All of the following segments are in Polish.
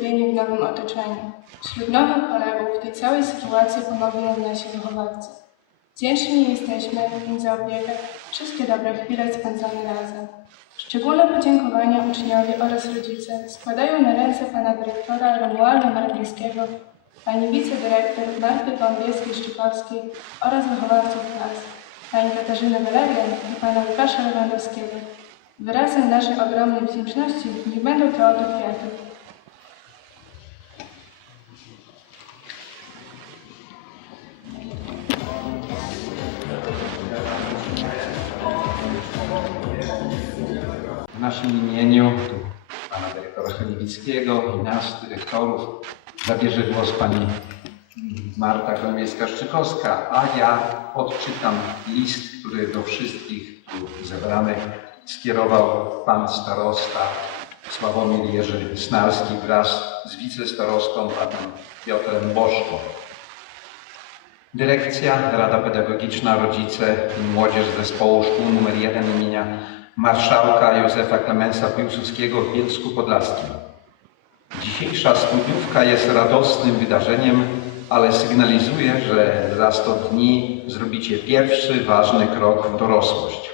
w nowym otoczeniu. Wśród nowych kolegów w tej całej sytuacji pomogli nam nasi wychowawcy. Wdzięczni jesteśmy im za opiekę, wszystkie dobre chwile spędzone razem. Szczególne podziękowania uczniowie oraz rodzice składają na ręce pana dyrektora Romualda Marglińskiego, pani wicedyrektor Marty Wąbiewskiej-Szczypowskiej oraz wychowawców klas, pani Katarzyny Walerian i pana Łukasza Lewandowskiego. Wyrazem naszej ogromnej wdzięczności niech będą te oto kwiaty. Dyrektora Chmielewickiego i nas, dyrektorów, zabierze głos pani Marta Kłębieska-Szczykowska, a ja odczytam list, który do wszystkich tu zebranych skierował pan starosta Sławomir Jerzy Snarski wraz z wicestarostą panem Piotrem Bożką. Dyrekcja, Rada Pedagogiczna, rodzice i młodzież zespołu szkół nr 1 imienia marszałka Józefa Klemensa Piłsudskiego w Bielsku Podlaskim. Dzisiejsza studniówka jest radosnym wydarzeniem, ale sygnalizuje, że za 100 dni zrobicie pierwszy ważny krok w dorosłość.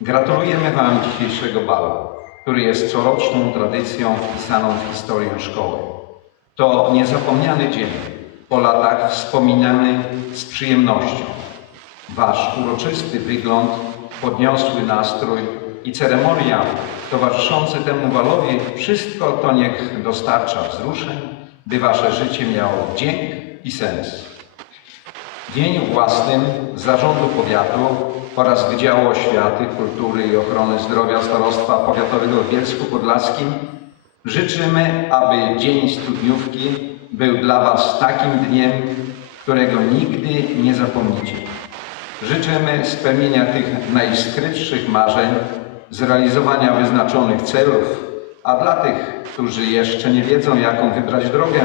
Gratulujemy Wam dzisiejszego balu, który jest coroczną tradycją wpisaną w historię szkoły. To niezapomniany dzień, po latach wspominany z przyjemnością. Wasz uroczysty wygląd, podniosły nastrój i ceremonia towarzyszące temu balowi, wszystko to niech dostarcza wzruszeń, by wasze życie miało wdzięk i sens. W własnym Zarządu Powiatu oraz Wydziału Oświaty, Kultury i Ochrony Zdrowia Starostwa Powiatowego w Bielsku Podlaskim życzymy, aby Dzień Studniówki był dla Was takim dniem, którego nigdy nie zapomnicie. Życzymy spełnienia tych najskrytszych marzeń, zrealizowania wyznaczonych celów, a dla tych, którzy jeszcze nie wiedzą, jaką wybrać drogę,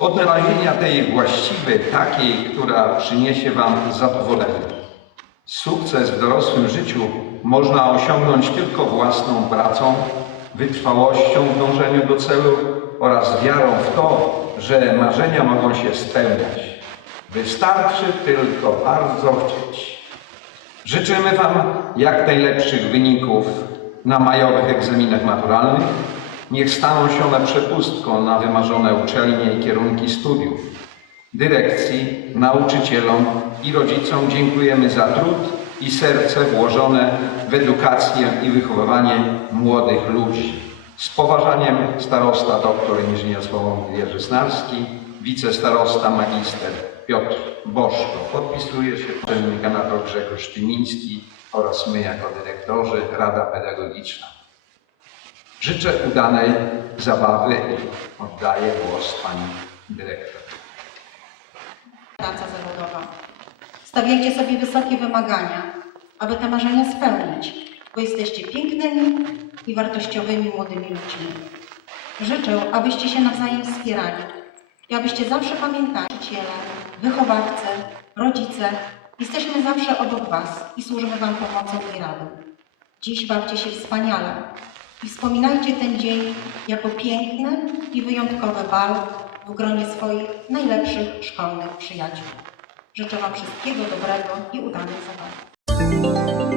odnalezienia tej właściwej, takiej, która przyniesie Wam zadowolenie. Sukces w dorosłym życiu można osiągnąć tylko własną pracą, wytrwałością w dążeniu do celu oraz wiarą w to, że marzenia mogą się spełniać. Wystarczy tylko bardzo chcieć. Życzymy Wam jak najlepszych wyników na majowych egzaminach maturalnych. Niech staną się one przepustką na wymarzone uczelnie i kierunki studiów. Dyrekcji, nauczycielom i rodzicom dziękujemy za trud i serce włożone w edukację i wychowywanie młodych ludzi. Z poważaniem starosta dr inżynier Sławomir Jerzy Snarski, wicestarosta magister Piotr Bożko. Podpisuje się senator Grzegorz Tymiński oraz my jako dyrektorzy, Rada Pedagogiczna. Życzę udanej zabawy i oddaję głos pani dyrektor. praca zawodowa. Stawiajcie sobie wysokie wymagania, aby te marzenia spełnić, bo jesteście pięknymi i wartościowymi młodymi ludźmi. Życzę, abyście się nawzajem wspierali i abyście zawsze pamiętali, nauczyciele, wychowawcy, rodzice, jesteśmy zawsze obok Was i służymy Wam pomocą i radą. Dziś bawcie się wspaniale i wspominajcie ten dzień jako piękny i wyjątkowy bal w gronie swoich najlepszych szkolnych przyjaciół. Życzę Wam wszystkiego dobrego i udanej zabawy.